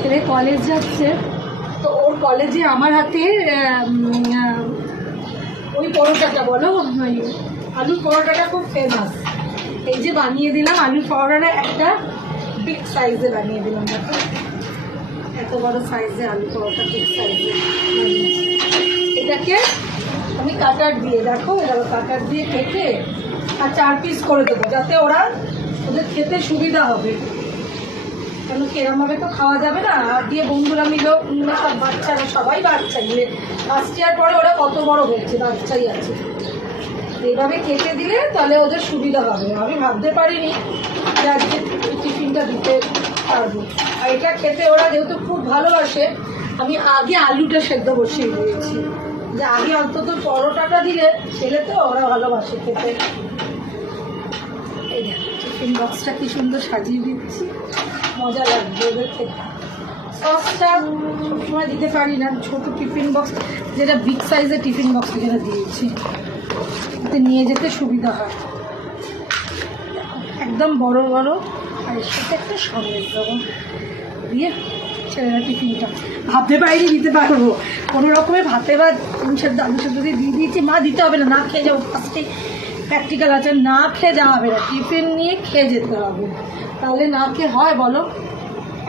ছেলে কলেজ যাচ্ছে, তো ওর কলেজে আমার হাতে ওই পরোটাটা বলো, ওই আলুর পরোটাটা খুব ফেমাস। এই যে বানিয়ে দিলাম আলুর পরোটাটা, একটা বিগ সাইজে বানিয়ে দিলাম। দেখো এত বড় সাইজে আলু পরোটা, বিগ সাইজে এটাকে আমি কাটার দিয়ে, দেখো এবার কাটার দিয়ে কেটে আর 4 পিস করে দেবো, যাতে ওদের খেতে সুবিধা হবে। কেন কেরমভাবে তো খাওয়া যাবে না। আর দিয়ে বন্ধুরা মিলেও সব বাচ্চারা, সবাই বাচ্চা গিয়ে ফার্স্ট ইয়ার পরে ওরা কত বড় হয়েছে, বাচ্চাই আছে। এইভাবে কেটে দিলে তাহলে ওদের সুবিধা হবে। আমি ভাবতে পারিনি যে আজকে টিফিনটা দিতে পারবো। আর এটা খেতে ওরা যেহেতু খুব ভালোবাসে, আমি আগে আলুটা সেদ্ধ বসিয়ে দিয়েছি, যে আগে অন্তত পরোটাটা দিলে ছেলে তো ওরা ভালোবাসে খেতে। এই টিফিন বক্সটা কি সুন্দর সাজিয়ে দিচ্ছি, মজা লাগবে ওদের খেতে। সসটা সবসময় দিতে পারি না, ছোটো টিফিন বক্স যেটা বিগ সাইজের টিফিন বক্স যেটা দিয়েছি, এতে নিয়ে যেতে সুবিধা হয়। একদম বড় বড়, আর এর সাথে একটা সন্দেশ দেবো, দিয়ে ছেলেরা টিফিনটা ভাবতে পারিনি দিতে পারবো। কোনো রকমের ভাতে বা আলু সেদ্ধ দিয়ে দিয়ে দিয়েছি। মা দিতে হবে না, না খেয়ে যাবো, ফার্স্টে প্র্যাকটিক্যাল আছে, না খেয়ে যাওয়া হবে না, টিফিন নিয়ে খেয়ে যেতে হবে। তাহলে না খেয়ে হয় বলো?